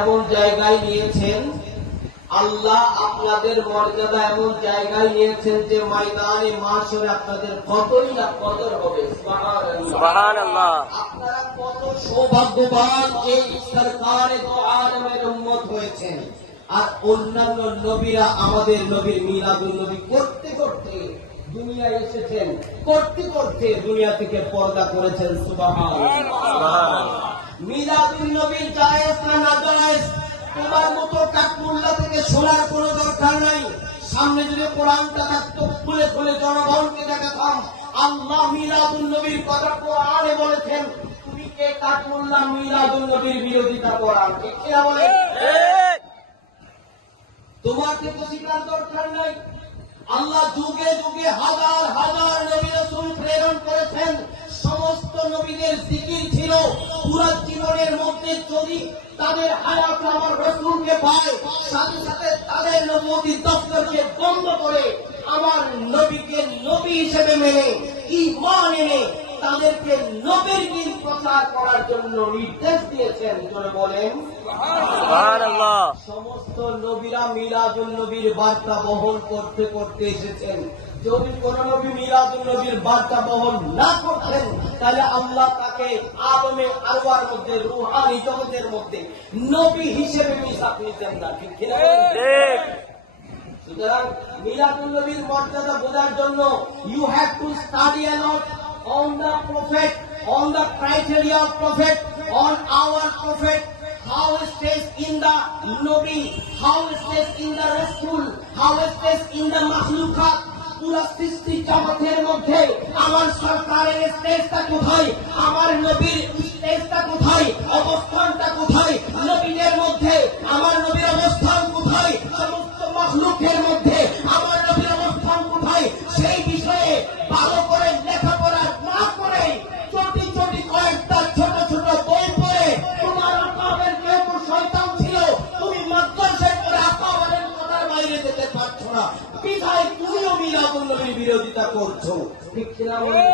এমন জায়গায় নিয়েছেন, আল্লাহ আপনাদের মর্যাদা এমন জায়গায় নিয়েছেন যে ময়দানে মাশরে আপনাদের কতই না কদর হবে। সুবহানাল্লাহ। আপনারা কত সৌভাগ্যবান, এই সরকারে দো আলমের উম্মত হয়েছেন। আর অন্যান্য নবীরা আমাদের নবীর মিলাদুন নবী করতে করতে দুনিয়ায় এসেছেন, করতে করতে দুনিয়া থেকে পর্দা করেছেন। সুবহানাল্লাহ। মিলাদুন নবী জায়েজ না নাজায়েজ তোমার মতো কাঠমুল্লা থেকে শোনার কোনো দরকার নাই। সামনে যদি কোরআনটা থাকতো খুলে খুলে জনগণকে দেখাতাম। আল্লাহ মিলাদুন নবীর কথা কোরআনে বলেছেন, তুমি কে কাঠমুল্লা মিলাদুন নবীর বিরোধিতা করার? ঠিক কিনা বলেন? তোমাকে তো শিখার দরকার নাই। আল্লাহ যুগে যুগে হাজার হাজার নবী রাসূল প্রেরণ করেছেন। সমস্ত নবীদের জিকির ছিল পুরো জীবনের মধ্যে যদি তাদের হায়াত আমার রাসূলকে পায়, সাথে সাথে তাদের নবুয়তি দফতরকে বন্ধ করে আমার নবীকে নবী হিসেবে মেনে ঈমান এনে তাদেরকে নবীর দিন প্রচার করার জন্য নির্দেশ দিয়েছেন। জোরে বলেন সুবহানাল্লাহ। সমস্ত নবীরা মিলাদুন নবীর বার্তা বহন করতে করতে এসেছেন। যদি কোন নবী মিলাদুন নবীর বার্তা বহন না করতেন, তাহলে আল্লাহ তাকে আলমে আরওয়ার মধ্যে, রূহানি জগতের মধ্যে নবী হিসেবে মিসাক নিতেন না। ঠিক কিনা? ঠিক। সুতরাং মিলাদুন নবীর মর্যাদা বোঝার জন্য you have to study a lot on the prophet, on the criteria of prophet, on our prophet, how it stays in the Nabi, how it stays in the Rasul, how it stays in the Makhlukat. পুরা সৃষ্টি জগতের মধ্যে আমার সরকারের স্টেজটা কোথায়, আমার নবীর স্টেজটা কোথায়, অবস্থানটা কোথায়, নবীদের মধ্যে আমার নবীর অবস্থান কোথায়, সমস্ত মাখলুকের মধ্যে আমার নবীর অবস্থান কোথায়, সেই বিষয়ে ভালো করে লেখাপড়া না করে চটি চটি কয়েকটা ছোট ছোট বই পড়ে তোমার আকাবের কেউ শয়তান ছিল, তুমি মাদ্রাসায় পড়ে আকাবের কথার বাইরে যেতে পারছো না, বিধায় তুমিও মিলাদুন নবীর বিরোধিতা করছো। ঠিক কিনা বলেন?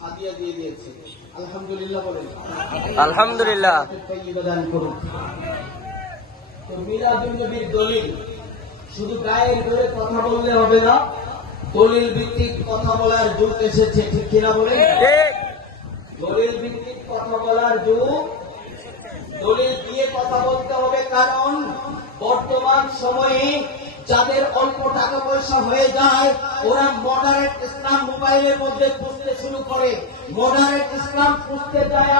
হাদিয়া দিয়ে দিয়েছে, আলহামদুলিল্লাহ বলেন আলহামদুলিল্লাহ। দান করুন। তো মিলাদুন নবীর দলিল শুধু গায়ের জোরে কথা বললে হবে না, দলিল ভিত্তিক কথা বলার যুগ এসেছে। ঠিক কিনা বলেন? দলিল ভিত্তিক কথা বলার যুগ, দলিল দিয়ে কথা বলতে হবে। কারণ বর্তমান সময়ে যাদের অল্প টাকা পয়সা হয়ে যায়, ওরা মডারেট ইসলাম মোবাইলের মধ্যে খুঁজতে শুরু করে। মডারেট ইসলাম খুঁজতে যায়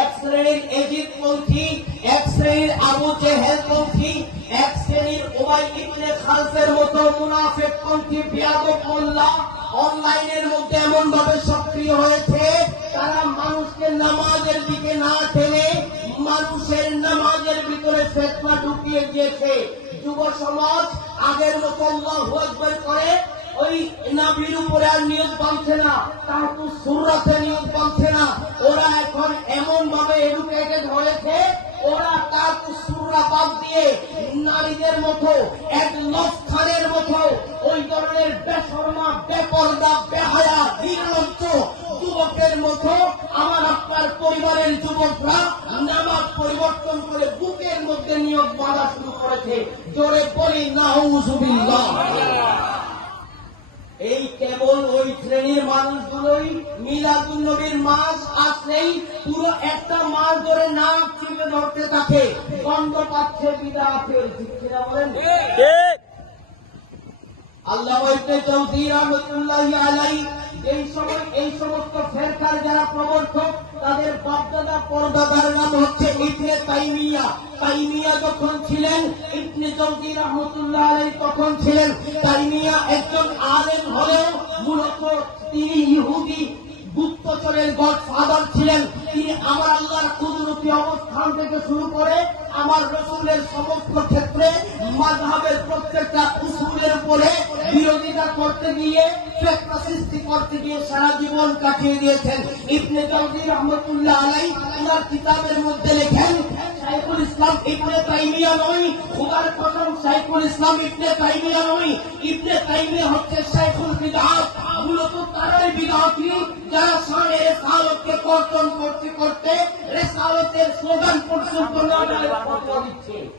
এক শ্রেণীর এজিদপন্থী, এক শ্রেণীর আবু জেহেল পন্থী, এক শ্রেণীর উমাই ইবনে খালফের মতো মুনাফিকপন্থী বিয়াদব মোল্লা অনলাইনের মধ্যে এমন ভাবে সক্রিয় হয়েছে, তারা মানুষকে নামাজের দিকে না টেনে মানুষের নামাজের ভিতরে ফিতনা ঢুকিয়ে দিয়েছে। যুব সমাজ আগের মতো আল্লাহু আকবার করে ওই নবীর উপরে আর নিয়ত বাঁধছে না, তাহলে সূরাতে নিয়ত বাঁধছে না। ওরা এখন এমন ভাবে এডুকেটেড হয়েছে, ওরা তার সূরা বাদ দিয়ে নারীদের মতো, এক লক্ষণের মতো ওই ধরনের বেশরমা, বেপরদা, বেহায়া, নির্লজ্জ যুবকের মতো আমার আপনার পরিবারের যুবকরা নামাজ পরিবর্তন করে বুকের মধ্যে নিয়ত বাঁধা শুরু করেছে। জোরে বলি নাউযুবিল্লাহ। এই কেবল ওই শ্রেণীর মানুষগুলোই মিলাদুন নবীর মাস আসলেই পুরো একটা মাস ধরে নাক চিপে ধরতে থাকে, গন্ধ পাচ্ছে বিদআতের। ঠিক কিনা বলেন? আল্লামা ইবনে জাওযী রাহমাতুল্লাহি আলাইহি এই সমস্ত ফেরকার যারা প্রবর্তক, তাদের বাপদাদা পরদাদার নাম হচ্ছে ইবনে তাইমিয়া। তাইমিয়া যখন ছিলেন, ইবনে জাওযী রাহমাতুল্লাহি আলাইহি তখন ছিলেন। তাইমিয়া একজন আলেম হলেও মূলত তিনি ইহুদি গুপ্তচরের গডফাদার ছিলেন। তিনি আমার আল্লাহর কুদরতি অবস্থান থেকে শুরু করে আমার রাসূলের সমস্ত ক্ষেত্রে মাযহাবের প্রত্যেকটা উসুলের উপরে বিরোধিতা করতে গিয়ে, ফিতনা সৃষ্টি করতে গিয়ে সারা জীবন কাটিয়ে দিয়েছেন। ইবনে জাওযী রাহমাতুল্লাহ আলাইহি তার কিতাবের মধ্যে লেখেন, শাইখুল ইসলাম ইসলাম ইবনে তাইমিয়া নয়, খোদার কসম শাইখুল ইসলাম ইবনে তাইমিয়া নয়। ইবনে তাইমিয়া হচ্ছে শাইখুল বিদআত। মূলত তারাই বিদআতি যারা শানে রিসালাতকে কর্তন করতে করতে রিসালাতের স্লোগান পর্যন্ত না দিচ্ছে।